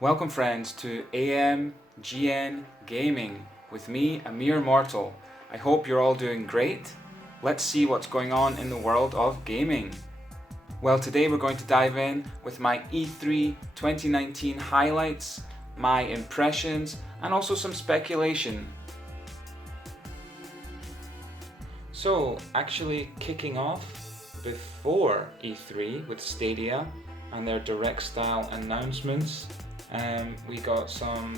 Welcome friends to AMGN Gaming with me, AmeerMortal. I hope you're all doing great. Let's see what's going on in the world of gaming. Well, today we're going to dive in with my E3 2019 highlights, my impressions, and also some speculation. So, actually kicking off before E3 with Stadia and their direct style announcements, we got some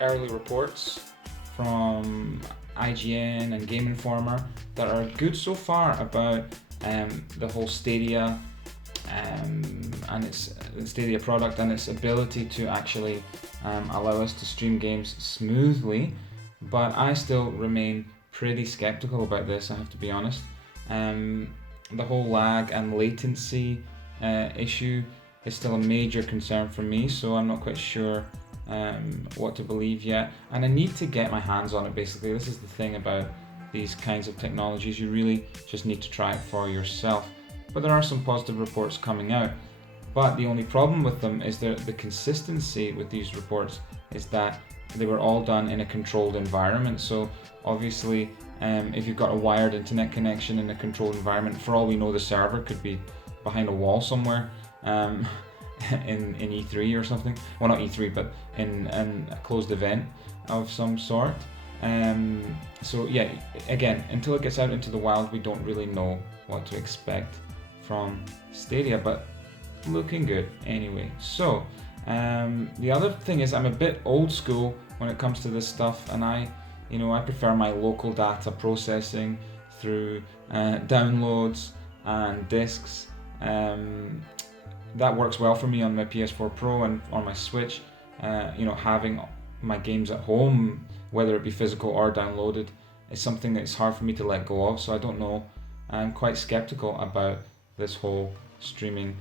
early reports from IGN and Game Informer that are good so far about the whole Stadia and its Stadia product and its ability to actually allow us to stream games smoothly. But I still remain pretty skeptical about this, I have to be honest. The whole lag and latency issue is still a major concern for me, so I'm not quite sure what to believe yet, and I need to get my hands on it. Basically, this is the thing about these kinds of technologies, you really just need to try it for yourself. But there are some positive reports coming out, but the only problem with them is that the consistency with these reports is that they were all done in a controlled environment. So obviously if you've got a wired internet connection in a controlled environment, for all we know the server could be behind a wall somewhere in E3 or something. Well, not E3, but in a closed event of some sort. So yeah, again, until it gets out into the wild, we don't really know what to expect from Stadia, but looking good anyway. So the other thing is I'm a bit old school when it comes to this stuff, and I prefer my local data processing through downloads and discs. That works well for me on my PS4 Pro and on my Switch. Having my games at home, whether it be physical or downloaded, is something that's hard for me to let go of. So I don't know. I'm quite skeptical about this whole streaming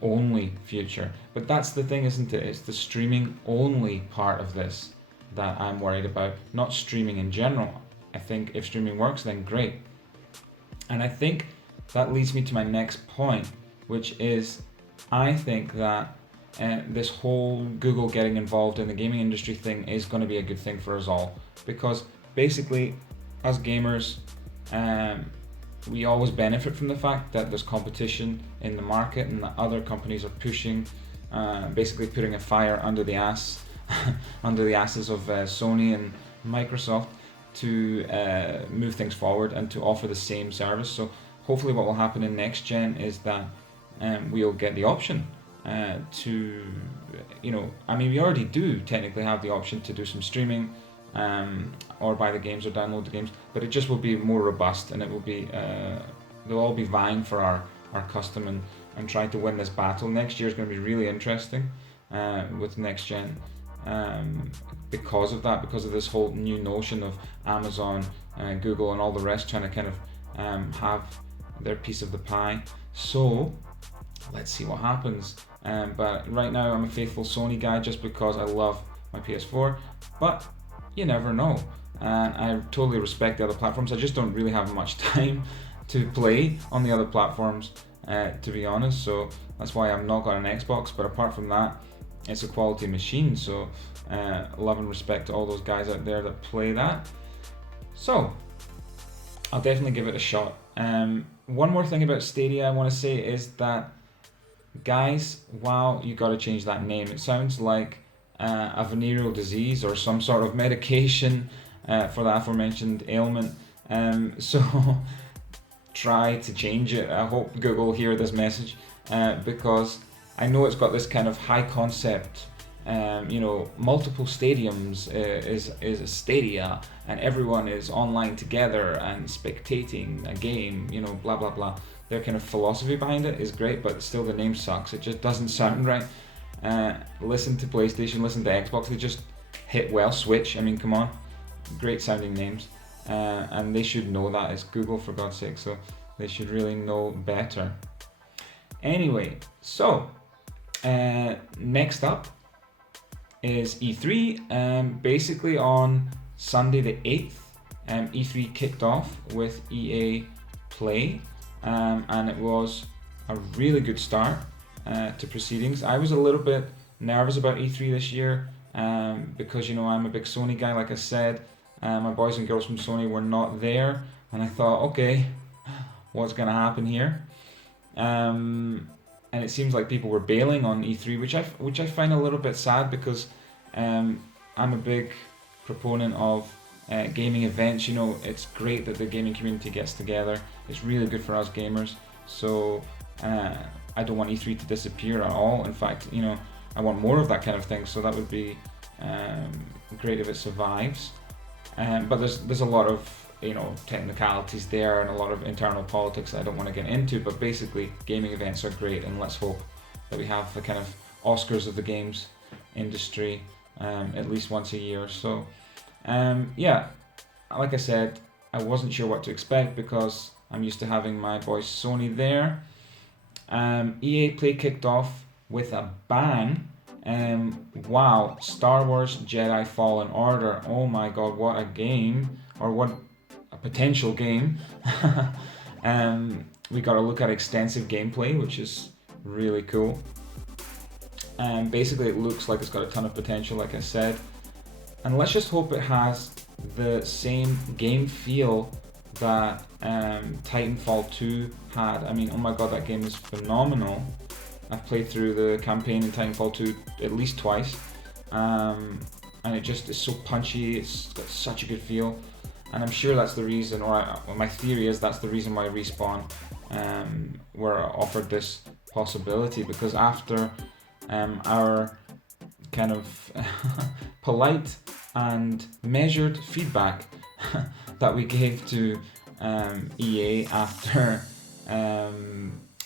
only future. But that's the thing, isn't it? It's the streaming only part of this that I'm worried about, not streaming in general. I think if streaming works, then great. And I think that leads me to my next point, which is I think that this whole Google getting involved in the gaming industry thing is going to be a good thing for us all, because basically as gamers we always benefit from the fact that there's competition in the market and that other companies are pushing, basically putting a fire under the asses of Sony and Microsoft to move things forward and to offer the same service. So hopefully what will happen in next gen is that we'll get the option to, we already do technically have the option to do some streaming or buy the games or download the games, but it just will be more robust, and it will be they'll all be vying for our custom and trying to win this battle. Next year is going to be really interesting with next gen because of this whole new notion of Amazon, Google and all the rest trying to kind of have their piece of the pie. So let's see what happens. But right now I'm a faithful Sony guy just because I love my PS4, but you never know. And I totally respect the other platforms. I just don't really have much time to play on the other platforms, to be honest. So that's why I've not got an Xbox. But apart from that, it's a quality machine. So love and respect to all those guys out there that play that. So I'll definitely give it a shot. One more thing about Stadia I want to say is that, guys, wow, you got to change that name. It sounds like a venereal disease or some sort of medication for the aforementioned ailment. So try to change it. I hope Google hear this message because I know it's got this kind of high concept. Multiple stadiums is a Stadia, and everyone is online together and spectating a game. Blah blah blah. Their kind of philosophy behind it is great, but still the name sucks. It just doesn't sound right. Listen to PlayStation, listen to Xbox. They just hit well. Switch. I mean, come on, great sounding names, and they should know that. It's Google, for God's sake, so they should really know better. Anyway, so next up is E3. Basically on Sunday the 8th, E3 kicked off with EA Play, and it was a really good start to proceedings. I was a little bit nervous about E3 this year, because you know I'm a big Sony guy. Like I said, my boys and girls from Sony were not there, and I thought, okay, what's gonna happen here? And it seems like people were bailing on E3, which I find a little bit sad because I'm a big proponent of gaming events. You know, it's great that the gaming community gets together. It's really good for us gamers. So I don't want E3 to disappear at all. In fact, you know, I want more of that kind of thing. So that would be great if it survives. But there's a lot of, you know, technicalities there and a lot of internal politics that I don't want to get into. But basically, gaming events are great, and let's hope that we have the kind of Oscars of the games industry at least once a year. So yeah, like I said, I wasn't sure what to expect because I'm used to having my boys Sony there. EA Play kicked off with a bang. Wow, Star Wars Jedi Fallen Order. Oh my god, what a game, or what a potential game. We got to look at extensive gameplay, which is really cool. Basically, it looks like it's got a ton of potential, like I said. And let's just hope it has the same game feel that Titanfall 2 had. I mean, oh my god, that game is phenomenal. I've played through the campaign in Titanfall 2 at least twice. And it just is so punchy, it's got such a good feel. And I'm sure that's the reason, or my theory is that's the reason why Respawn were offered this possibility, because after our kind of polite and measured feedback that we gave to EA after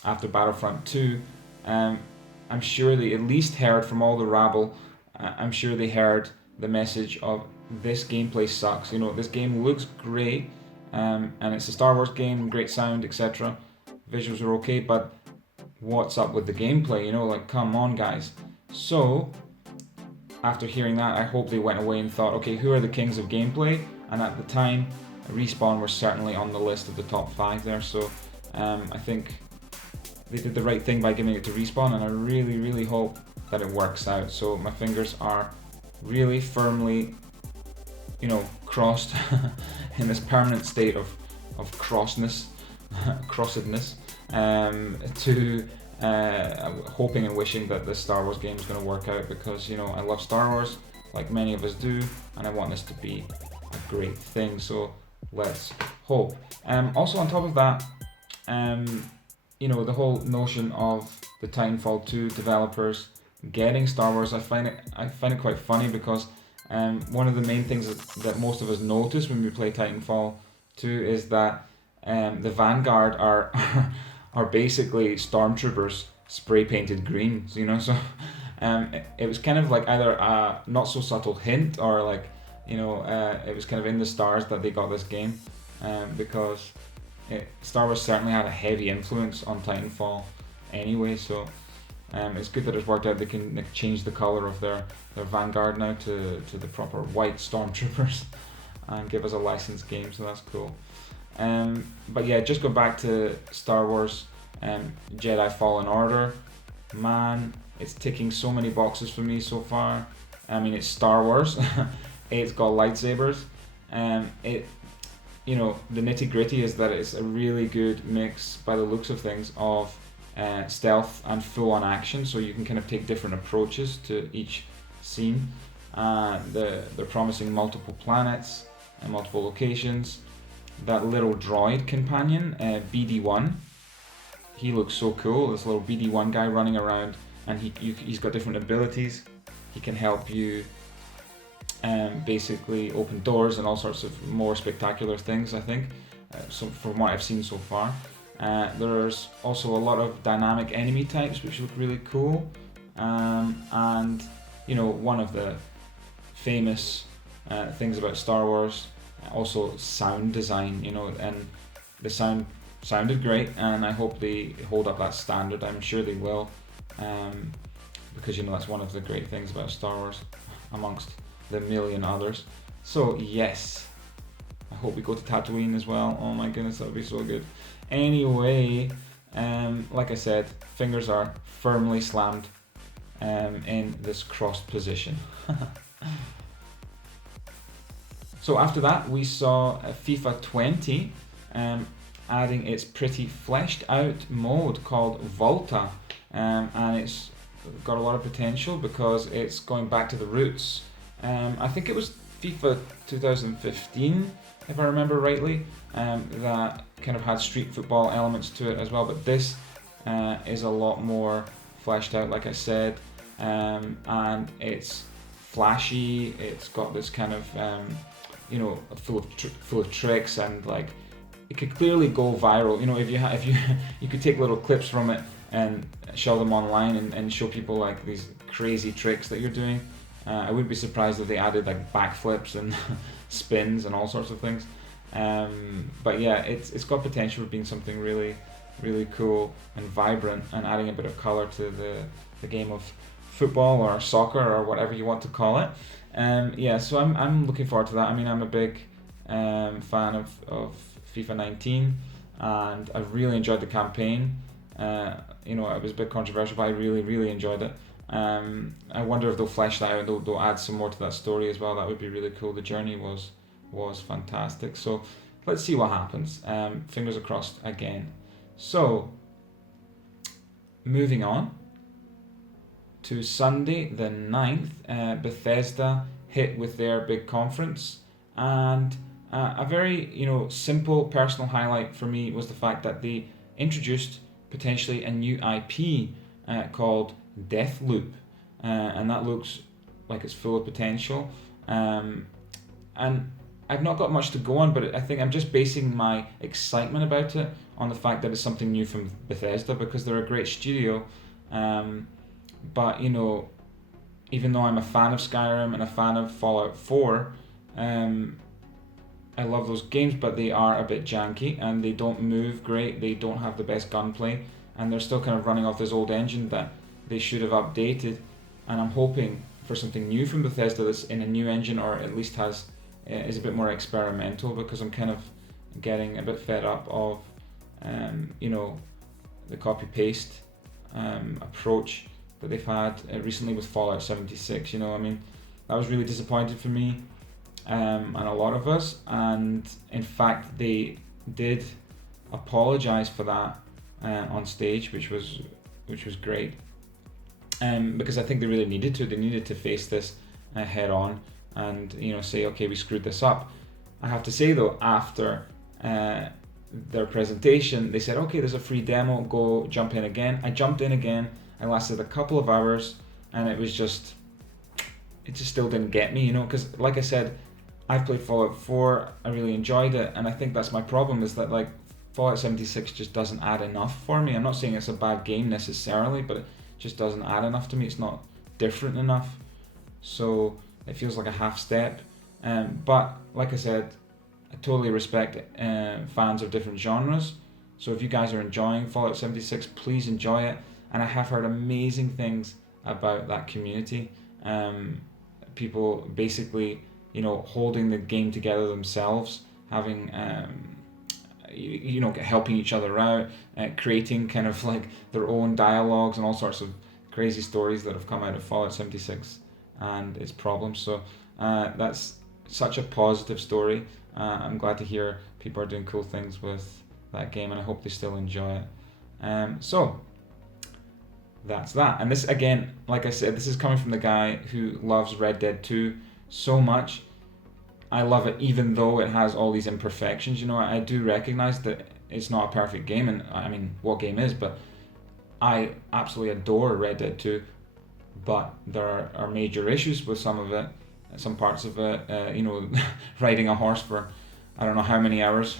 Battlefront 2, I'm sure they at least heard from all the rabble. I'm sure they heard the message of this gameplay sucks. You know, this game looks great, and it's a Star Wars game, great sound, etc. Visuals are okay, but what's up with the gameplay? You know, like, come on, guys. So after hearing that, I hope they went away and thought, okay, who are the kings of gameplay? And at the time, Respawn were certainly on the list of the top 5 there. So I think they did the right thing by giving it to Respawn, and I really, really hope that it works out. So my fingers are really firmly, you know, crossed in this permanent state of crossedness, to hoping and wishing that this Star Wars game is going to work out, because, you know, I love Star Wars like many of us do, and I want this to be a great thing. So let's hope. Also on top of that, you know, the whole notion of the Titanfall 2 developers getting Star Wars, I find it quite funny, because one of the main things that most of us notice when we play Titanfall 2 is that the Vanguard are are basically stormtroopers spray painted green. You know, so it was kind of like either a not so subtle hint, or like, you know, it was kind of in the stars that they got this game, because Star Wars certainly had a heavy influence on Titanfall anyway. So it's good that it's worked out. They can change the color of their Vanguard now to the proper white stormtroopers and give us a licensed game, so that's cool. But yeah, just go back to Star Wars Jedi Fallen Order. Man, it's ticking so many boxes for me so far. I mean, it's Star Wars. It's got lightsabers. You know, the nitty gritty is that it's a really good mix, by the looks of things, of stealth and full-on action. So you can kind of take different approaches to each scene. They're promising multiple planets and multiple locations. That little droid companion, BD1, he looks so cool. This little BD1 guy running around, and he's got different abilities. He can help you basically open doors and all sorts of more spectacular things, I think, so from what I've seen so far. There's also a lot of dynamic enemy types which look really cool, and you know, one of the famous things about Star Wars, also sound design, you know, and the sound sounded great, and I hope they hold up that standard. I'm sure they will, because, you know, that's one of the great things about Star Wars, amongst the million others. So yes, I hope we go to Tatooine as well. Oh my goodness, that would be so good. Anyway, like I said, fingers are firmly slammed in this crossed position. So after that, we saw FIFA 20 adding its pretty fleshed out mode called Volta, and it's got a lot of potential because it's going back to the roots. I think it was FIFA 2015, if I remember rightly, that kind of had street football elements to it as well, but this is a lot more fleshed out, like I said, and it's flashy. It's got this kind of full of tricks, and like it could clearly go viral. If you could take little clips from it and show them online and show people like these crazy tricks that you're doing. I wouldn't be surprised if they added like backflips and spins and all sorts of things. But yeah, it's got potential for being something really, really cool and vibrant, and adding a bit of color to the game of football or soccer or whatever you want to call it. So I'm looking forward to that. I mean, I'm a big fan of FIFA 19, and I really enjoyed the campaign. It was a bit controversial, but I really, really enjoyed it. I wonder if they'll flesh that out and they'll add some more to that story as well. That would be really cool. The journey was fantastic. So let's see what happens. Fingers crossed again. So moving on to Sunday the 9th, Bethesda hit with their big conference, and a very simple personal highlight for me was the fact that they introduced potentially a new IP called Deathloop, and that looks like it's full of potential, and I've not got much to go on, but I think I'm just basing my excitement about it on the fact that it's something new from Bethesda, because they're a great studio. But even though I'm a fan of Skyrim and a fan of Fallout 4, I love those games, but they are a bit janky and they don't move great. They don't have the best gunplay, and they're still kind of running off this old engine that they should have updated. And I'm hoping for something new from Bethesda that's in a new engine, or at least is a bit more experimental, because I'm kind of getting a bit fed up of the copy paste approach that they've had recently with Fallout 76. That was really disappointing for me, and a lot of us. And in fact, they did apologize for that on stage, which was great, because I think they really needed to. They needed to face this head on and say, okay, we screwed this up. I have to say though, after their presentation, they said, okay, there's a free demo, go jump in again. I jumped in again. I lasted a couple of hours, and it just still didn't get me, because like I said, I've played Fallout 4, I really enjoyed it, and I think that's my problem, is that like Fallout 76 just doesn't add enough for me. I'm not saying it's a bad game necessarily, but it just doesn't add enough to me. It's not different enough, so it feels like a half step. But like I said, I totally respect fans of different genres, so if you guys are enjoying Fallout 76, please enjoy it. And I have heard amazing things about that community. People basically, holding the game together themselves, having, helping each other out, creating kind of like their own dialogues and all sorts of crazy stories that have come out of Fallout 76 and its problems. So that's such a positive story. I'm glad to hear people are doing cool things with that game, and I hope they still enjoy it. So that's that. And this, again, like I said, this is coming from the guy who loves Red Dead 2 so much. I love it even though it has all these imperfections. I do recognize that it's not a perfect game, and I mean, what game is? But I absolutely adore Red Dead 2, but there are major issues with some of it, some parts of it, riding a horse for I don't know how many hours,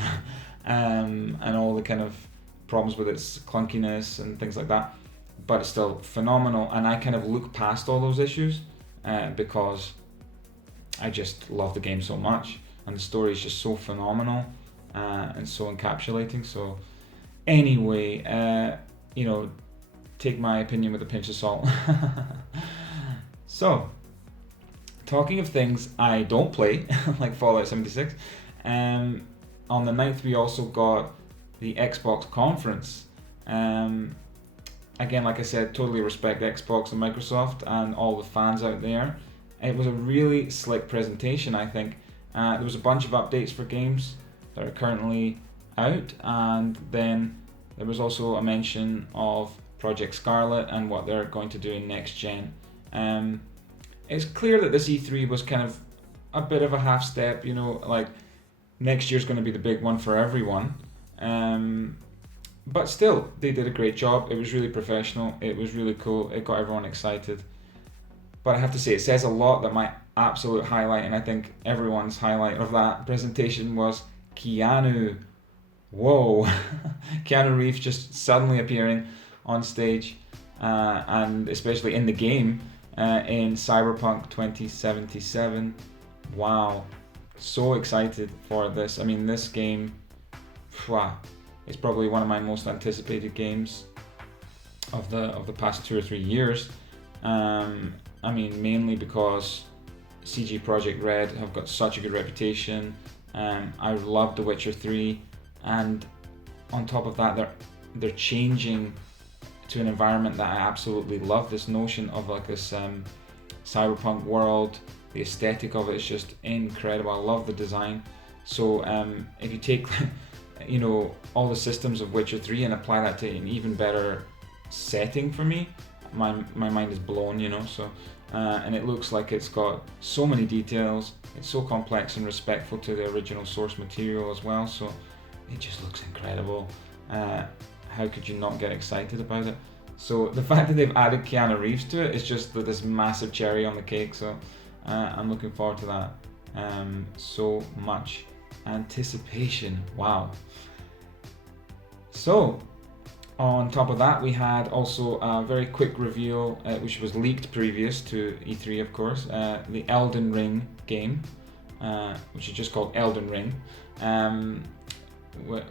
and all the kind of problems with its clunkiness and things like that. But it's still phenomenal, and I kind of look past all those issues because I just love the game so much, and the story is just so phenomenal and so encapsulating. So anyway, take my opinion with a pinch of salt. So, talking of things I don't play, like Fallout 76, on the 9th we also got the Xbox conference. again, like I said, totally respect Xbox and Microsoft and all the fans out there. It was a really slick presentation, I think. There was a bunch of updates for games that are currently out, and then there was also a mention of Project Scarlet and what they're going to do in next gen. It's clear that this E3 was kind of a bit of a half step, like next year's going to be the big one for everyone. But still, they did a great job. It was really professional. It was really cool. It got everyone excited. But I have to say, it says a lot that my absolute highlight, and I think everyone's highlight of that presentation, was Keanu. Whoa. Keanu Reeves just suddenly appearing on stage, and especially in the game, in Cyberpunk 2077. Wow. So excited for this. I mean, this game, it's probably one of my most anticipated games of the past 2 or 3 years. I mean, mainly because CG Projekt Red have got such a good reputation. I love The Witcher 3, and on top of that, they're changing to an environment that I absolutely love. This notion of like this cyberpunk world, the aesthetic of it is just incredible. I love the design. So if you take all the systems of Witcher 3 and apply that to an even better setting for me, my mind is blown, so and it looks like it's got so many details. It's so complex and respectful to the original source material as well, so it just looks incredible. How could you not get excited about it? So the fact that they've added Keanu Reeves to it is just this massive cherry on the cake, so I'm looking forward to that. So much anticipation. Wow. So on top of that, we had also a very quick reveal, which was leaked previous to E3, of course, the Elden Ring game, which is just called Elden Ring,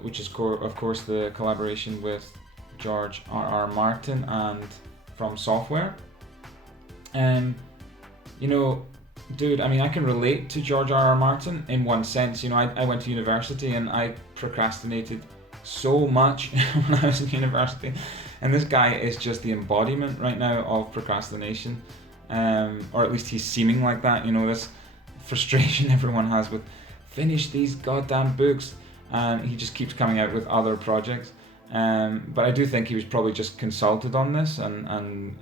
which is of course the collaboration with George R.R. Martin and From Software. Dude, I mean, I can relate to George R.R. Martin in one sense. I went to university and I procrastinated so much when I was in university, and this guy is just the embodiment right now of procrastination, or at least he's seeming like that. This frustration everyone has with finish these goddamn books, and he just keeps coming out with other projects. But I do think he was probably just consulted on this, and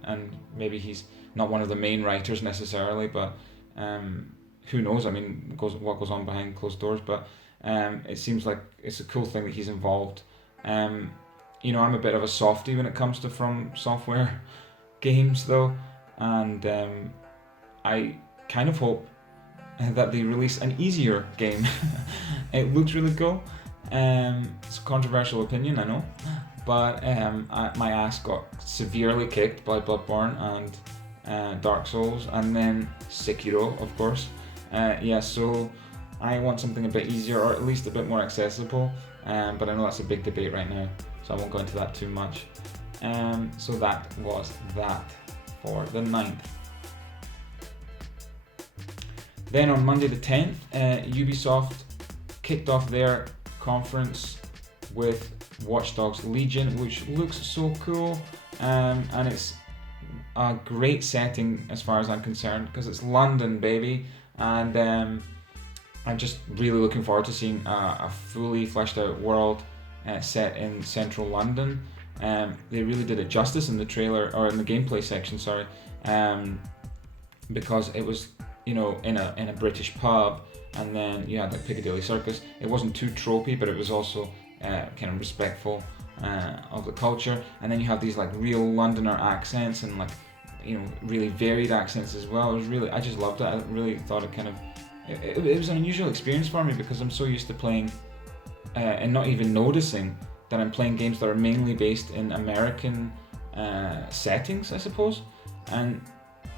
maybe he's not one of the main writers necessarily, but who knows? I mean, what goes on behind closed doors, but it seems like it's a cool thing that he's involved. I'm a bit of a softie when it comes to From Software games though, and I kind of hope that they release an easier game. It looks really cool. It's a controversial opinion, I know, but my ass got severely kicked by Bloodborne and Dark Souls, and then Sekiro, of course. So I want something a bit easier, or at least a bit more accessible, but I know that's a big debate right now, so I won't go into that too much. So that was that for the 9th. Then on Monday the 10th, Ubisoft kicked off their conference with Watch Dogs Legion, which looks so cool, and it's a great setting as far as I'm concerned, because it's London, baby, and I'm just really looking forward to seeing a fully fleshed out world set in central London. They really did it justice in the trailer, or in the gameplay section, sorry, because it was in a British pub, and then you had like Piccadilly Circus. It wasn't too tropey, but it was also kind of respectful of the culture. And then you have these like real Londoner accents and like really varied accents as well. I just loved it. I really thought it was an unusual experience for me, because I'm so used to playing and not even noticing that I'm playing games that are mainly based in American settings, I suppose, and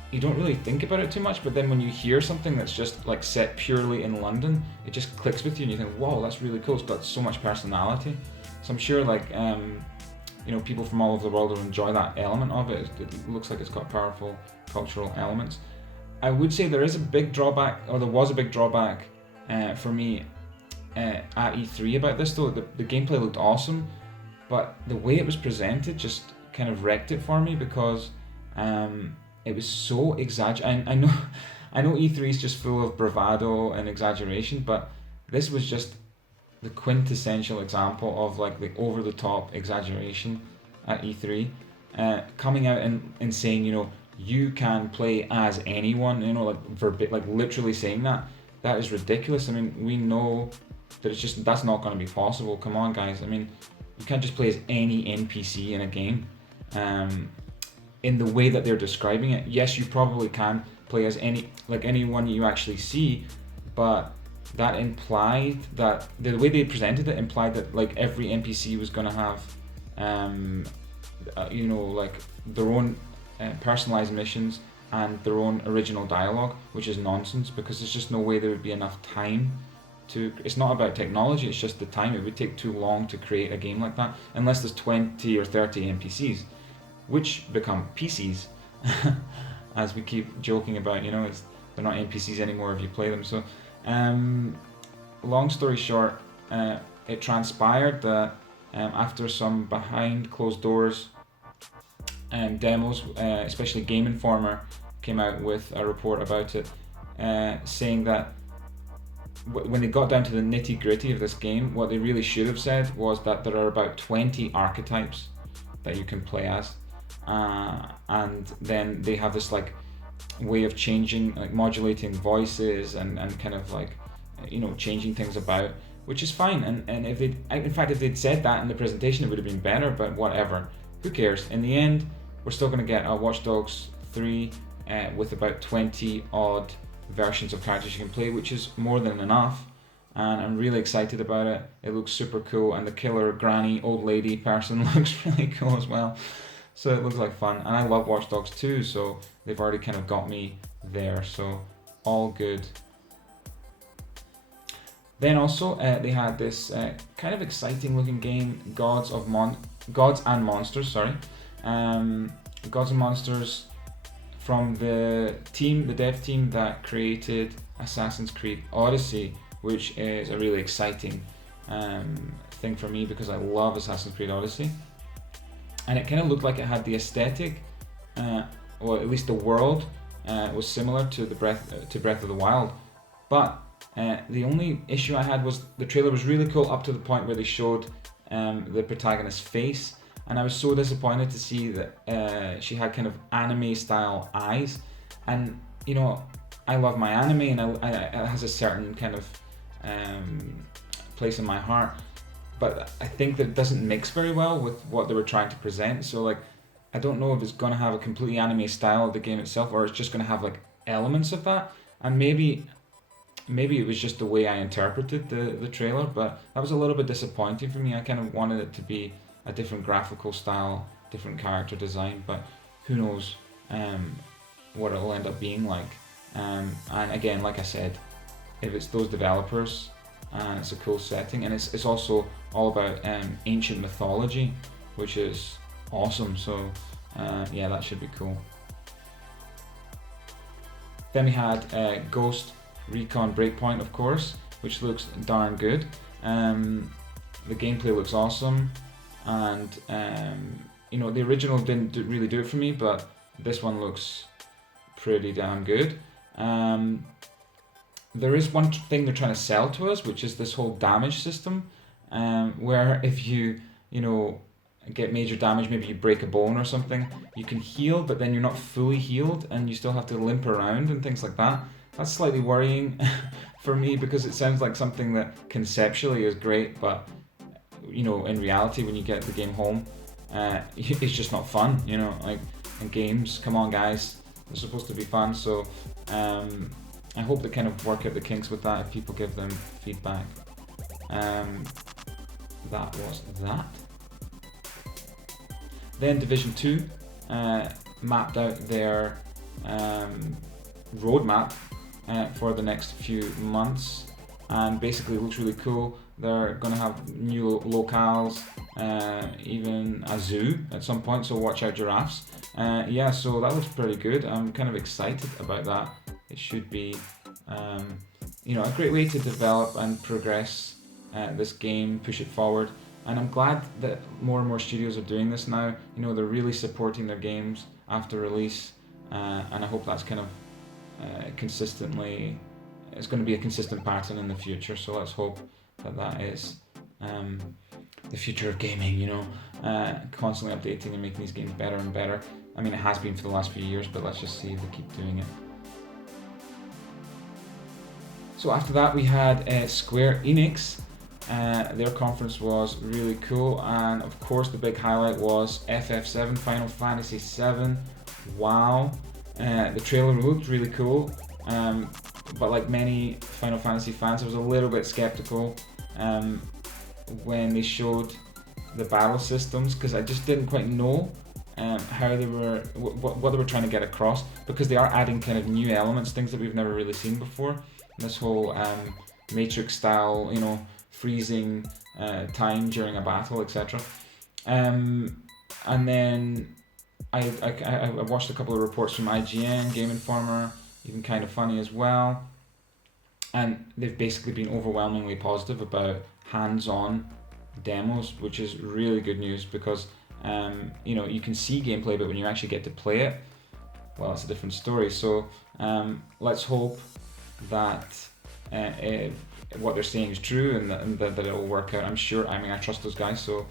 you don't really think about it too much, but then when you hear something that's just like set purely in London, it just clicks with you and you think, whoa, that's really cool. It's got so much personality. So I'm sure people from all over the world will enjoy that element of it. It looks like it's got powerful cultural elements. I would say there was a big drawback for me at E3 about this though. The gameplay looked awesome, but the way it was presented just kind of wrecked it for me because it was so exaggerated. I know E3 is just full of bravado and exaggeration, but this was just the quintessential example of like the over the top exaggeration at E3, coming out and saying, you know, you can play as anyone, you know, like literally saying that is ridiculous. I mean, we know that that's not going to be possible. Come on, guys. I mean, you can't just play as any NPC in a game. In the way that they're describing it, yes, you probably can play as anyone you actually see, but that implied that the way they presented it implied that like every NPC was going to have, you know, like their own personalized missions and their own original dialogue, which is nonsense because there's just no way there would be enough time to. It's not about technology, it's just the time. It would take too long to create a game like that unless there's 20 or 30 NPCs, which become PCs, as we keep joking about. You know, they're not NPCs anymore if you play them. So, long story short, it transpired that after some behind closed doors demos, especially Game Informer came out with a report about it, saying that when they got down to the nitty gritty of this game, what they really should have said was that there are about 20 archetypes that you can play as, and then they have this like way of changing, like modulating voices and kind of like, you know, changing things about, which is fine. And if they'd said that in the presentation, it would have been better, but whatever, who cares? In the end, we're still going to get a Watch Dogs 3 with about 20 odd versions of characters you can play, which is more than enough, and I'm really excited about it. It looks super cool, and the killer granny old lady person looks really cool as well, so it looks like fun. And I love Watch Dogs 2, so they've already kind of got me there, so all good. Then also they had this kind of exciting looking game, Gods and Monsters, Gods and Monsters, from the dev team that created Assassin's Creed Odyssey, which is a really exciting thing for me because I love Assassin's Creed Odyssey. And it kind of looked like it had the aesthetic, or at least the world was similar to Breath of the Wild. But the only issue I had was the trailer was really cool up to the point where they showed the protagonist's face, and I was so disappointed to see that she had kind of anime style eyes. And you know, I love my anime, and it has a certain kind of place in my heart, but I think that it doesn't mix very well with what they were trying to present. So like, I don't know if it's going to have a completely anime style of the game itself, or it's just going to have like elements of that. And maybe it was just the way I interpreted the trailer, but that was a little bit disappointing for me. I kind of wanted it to be a different graphical style, different character design, but who knows what it'll end up being like. And again, like I said, if it's those developers, and it's a cool setting, and it's also all about ancient mythology, which is awesome. So yeah, that should be cool. Then we had Ghost Recon Breakpoint, of course, which looks darn good. The gameplay looks awesome, and you know, the original didn't really do it for me, but this one looks pretty damn good. There is one thing they're trying to sell to us, which is this whole damage system, where if you know, get major damage, maybe you break a bone or something, you can heal, but then you're not fully healed and you still have to limp around and things like that. That's slightly worrying for me, because it sounds like something that conceptually is great, but you know, in reality, when you get the game home, it's just not fun. You know, like in games, come on guys, they're supposed to be fun. So I hope they kind of work out the kinks with that if people give them feedback. That was that. Then Division 2 mapped out their roadmap for the next few months, and basically looks really cool. They're going to have new locales, even a zoo at some point, so watch out giraffes. Yeah, so that looks pretty good. I'm kind of excited about that. It should be you know, a great way to develop and progress this game, push it forward. And I'm glad that more and more studios are doing this now. You know, they're really supporting their games after release, and I hope that's kind of consistently, it's going to be a consistent pattern in the future. So let's hope that that is the future of gaming, you know, constantly updating and making these games better and better. I mean, it has been for the last few years, but let's just see if they keep doing it. So after that, we had Square Enix. Their conference was really cool, and of course the big highlight was FF7, Final Fantasy VII. Wow. The trailer looked really cool, but like many Final Fantasy fans, I was a little bit skeptical when they showed the battle systems, because I just didn't quite know how they were, what they were trying to get across, because they are adding kind of new elements, things that we've never really seen before. This whole Matrix style, you know, freezing time during a battle, etc. And then I watched a couple of reports from IGN, Game Informer, even Kind of Funny as well, and they've basically been overwhelmingly positive about hands-on demos, which is really good news, because you know, you can see gameplay, but when you actually get to play it, well, it's a different story. So let's hope that what they're saying is true, and that it will work out. I'm sure, I mean, I trust those guys, so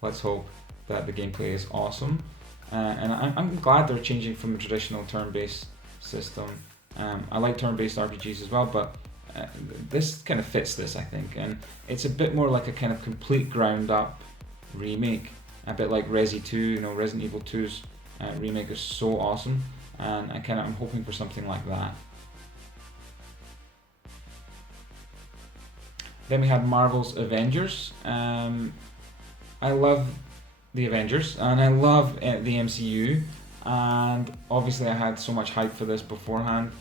let's hope that the gameplay is awesome. And I'm glad they're changing from the traditional turn-based system. I like turn-based RPGs as well, but this kind of fits this, I think, and it's a bit more like a kind of complete ground-up remake, a bit like Resi 2. You know, Resident Evil 2's remake is so awesome, and I'm hoping for something like that. Then we had Marvel's Avengers. I love the Avengers, and I love the MCU, and obviously I had so much hype for this beforehand,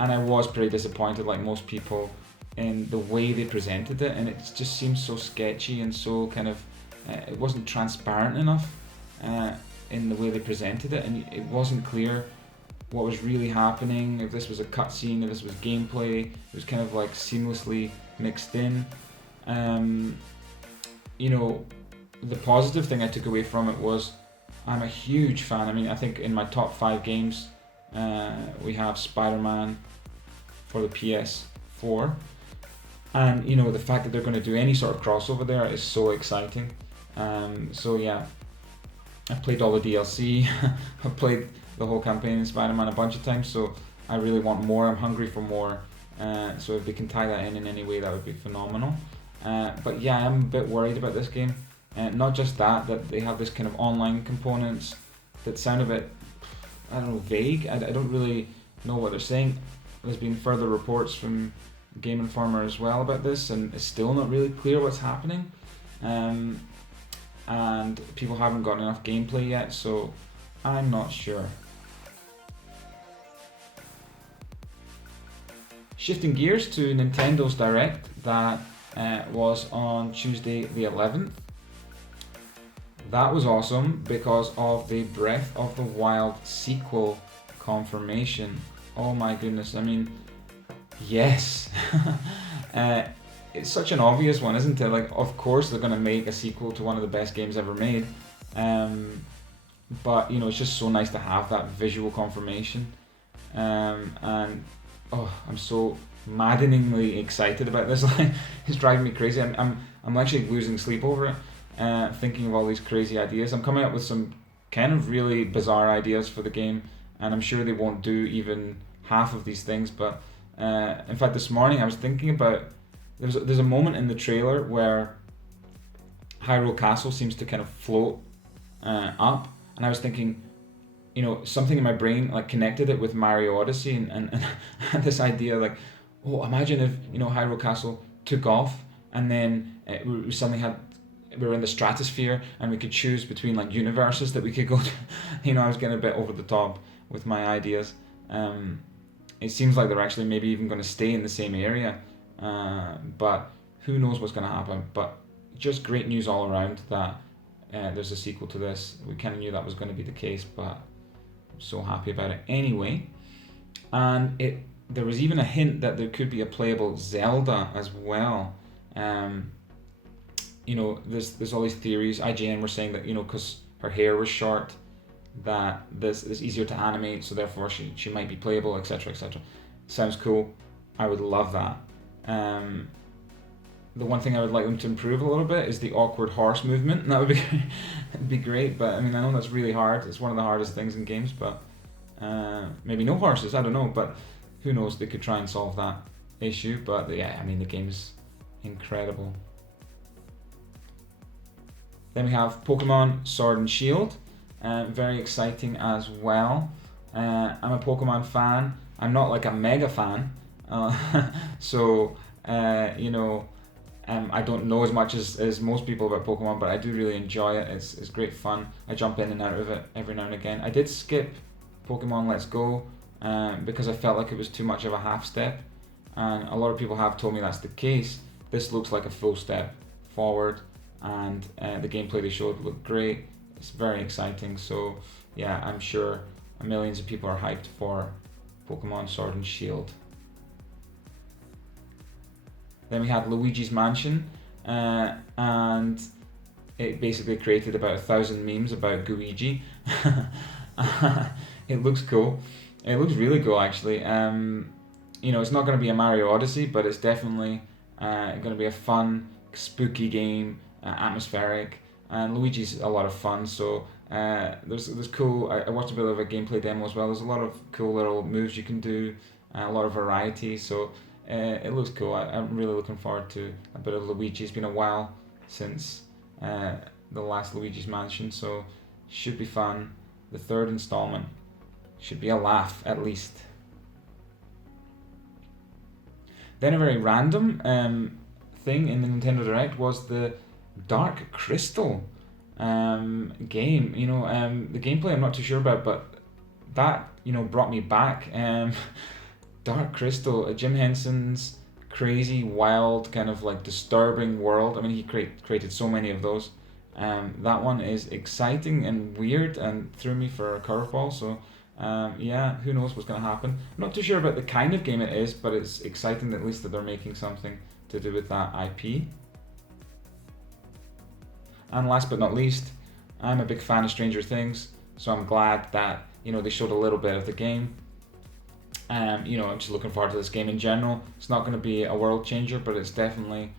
and I was pretty disappointed, like most people, in the way they presented it, and it just seems so sketchy and so kind of, it wasn't transparent enough in the way they presented it, and it wasn't clear what was really happening, if this was a cutscene, if this was gameplay. It was kind of like seamlessly mixed in. You know, the positive thing I took away from it was I'm a huge fan. I mean, I think in my top 5 games we have Spider-Man for the PS4, and you know, the fact that they're going to do any sort of crossover there is so exciting. So yeah, I've played all the DLC. I've played the whole campaign in Spider-Man a bunch of times, so I really want more. I'm hungry for more. So if they can tie that in any way, that would be phenomenal. But yeah, I'm a bit worried about this game. Not just that they have this kind of online components that sound a bit, I don't know, vague. I don't really know what they're saying. There's been further reports from Game Informer as well about this, and it's still not really clear what's happening. And people haven't gotten enough gameplay yet, so I'm not sure. Shifting gears to Nintendo's Direct, that was on Tuesday the 11th. That was awesome because of the Breath of the Wild sequel confirmation. Oh my goodness, I mean, yes. It's such an obvious one, isn't it? Like, of course they're going to make a sequel to one of the best games ever made. But, you know, it's just so nice to have that visual confirmation. And oh, I'm so maddeningly excited about this. It's driving me crazy. I'm actually losing sleep over it, thinking of all these crazy ideas. I'm coming up with some kind of really bizarre ideas for the game, and I'm sure they won't do even half of these things. But in fact, this morning I was thinking about, there's a moment in the trailer where Hyrule Castle seems to kind of float up, and I was thinking, you know, something in my brain like connected it with Mario Odyssey, and this idea like, oh, imagine if, you know, Hyrule Castle took off, and then we suddenly we were in the stratosphere, and we could choose between like universes that we could go to. You know, I was getting a bit over the top with my ideas. It seems like they're actually maybe even going to stay in the same area, but who knows what's going to happen. But just great news all around that there's a sequel to this. We kind of knew that was going to be the case, but I'm so happy about it anyway. And there was even a hint that there could be a playable Zelda as well. there's all these theories. IGN were saying that because her hair was short, that this is easier to animate, so therefore she might be playable, etc., etc. Sounds cool. I would love that. The one thing I would like them to improve a little bit is the awkward horse movement. That would be that'd be great. But I mean, I know that's really hard. It's one of the hardest things in games. But maybe no horses. I don't know. But who knows? They could try and solve that issue. But yeah, I mean, the game's incredible. Then we have Pokemon Sword and Shield. Very exciting as well. I'm a Pokemon fan. I'm not like a mega fan. So I don't know as much as most people about Pokemon, but I do really enjoy it. It's great fun. I jump in and out of it every now and again. I did skip Pokemon Let's Go because I felt like it was too much of a half step, and a lot of people have told me that's the case. This looks like a full step forward, and the gameplay they showed looked great. It's very exciting. So yeah, I'm sure millions of people are hyped for Pokemon Sword and Shield. Then we had Luigi's Mansion, and it basically created about 1,000 memes about Gooigi. It looks cool. It looks really cool, actually. It's not going to be a Mario Odyssey, but it's definitely going to be a fun, spooky game, atmospheric, and Luigi's a lot of fun. So there's cool. I watched a bit of a gameplay demo as well. There's a lot of cool little moves you can do, a lot of variety. So. It looks cool. I'm really looking forward to a bit of Luigi. It's been a while since the last Luigi's Mansion, so should be fun. The third installment should be a laugh at least. Then a very random thing in the Nintendo Direct was the Dark Crystal game. The gameplay I'm not too sure about, but that brought me back. Dark Crystal, Jim Henson's crazy, wild, kind of like disturbing world. I mean, he created so many of those. That one is exciting and weird and threw me for a curveball. So, yeah, who knows what's going to happen. I'm not too sure about the kind of game it is, but it's exciting at least that they're making something to do with that IP. And last but not least, I'm a big fan of Stranger Things, so I'm glad that they showed a little bit of the game. I'm just looking forward to this game in general. It's not going to be a world changer, but it's definitely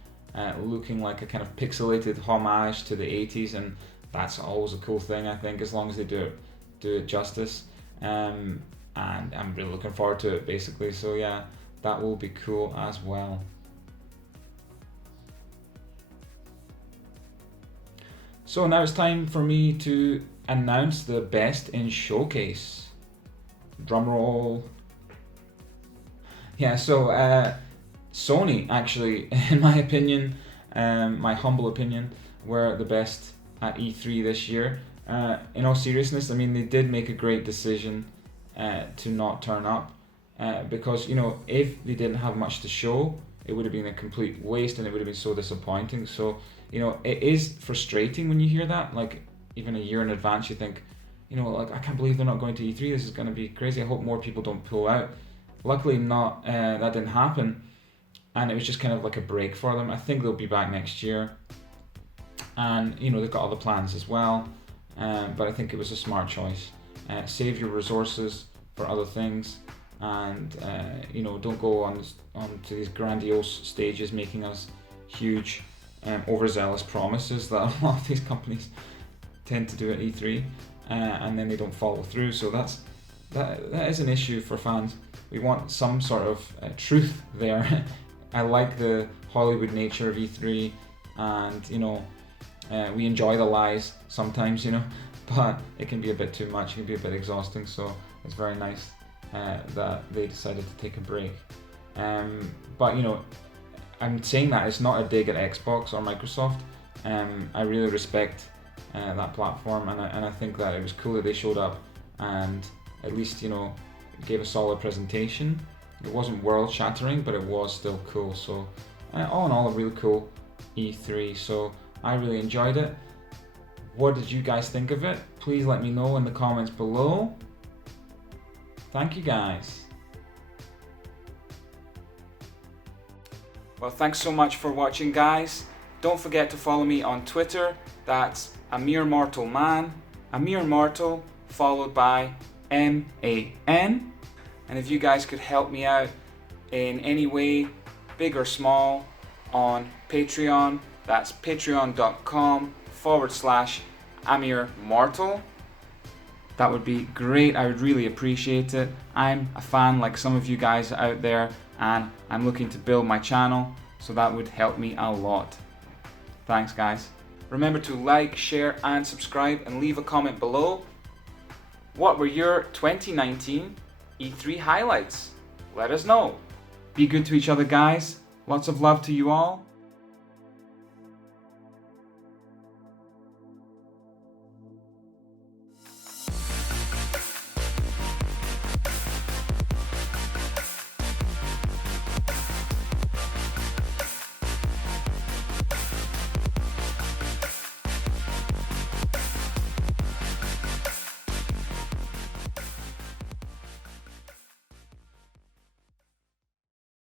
looking like a kind of pixelated homage to the 80s, and that's always a cool thing, I think, as long as they do it justice. And I'm really looking forward to it, basically. So yeah, that will be cool as well. So now it's time for me to announce the best in showcase. Drum roll. Yeah, so Sony actually, in my opinion, my humble opinion, were the best at E3 this year. In all seriousness, I mean, they did make a great decision to not turn up because, if they didn't have much to show, it would have been a complete waste and it would have been so disappointing. So, it is frustrating when you hear that. Like, even a year in advance, you think, I can't believe they're not going to E3. This is going to be crazy. I hope more people don't pull out. Luckily, that didn't happen, and it was just kind of like a break for them. I think they'll be back next year, and they've got other plans as well. But I think it was a smart choice. Save your resources for other things, and don't go on to these grandiose stages making us huge, overzealous promises that a lot of these companies tend to do at E3, and then they don't follow through. So that is an issue for fans. We want some sort of truth there. I like the Hollywood nature of E3, and we enjoy the lies sometimes, but it can be a bit too much. It can be a bit exhausting. So it's very nice that they decided to take a break. But I'm saying that it's not a dig at Xbox or Microsoft. I really respect that platform, and I think that it was cool that they showed up and at least gave a solid presentation. It wasn't world shattering, but it was still cool. So all in all, a really cool E3. So I really enjoyed it. What did you guys think of it? Please let me know in the comments below. Thank you guys. Well, thanks so much for watching, guys. Don't forget to follow me on Twitter. That's AmeerMortal Man. AmeerMortal followed by MAN. And if you guys could help me out in any way, big or small, on Patreon, that's patreon.com/AmeerMortal. That would be great. I would really appreciate it. I'm a fan like some of you guys out there, and I'm looking to build my channel, so that would help me a lot. Thanks, guys. Remember to like, share, and subscribe, and leave a comment below. What were your 2019 E3 highlights? Let us know. Be good to each other, guys. Lots of love to you all.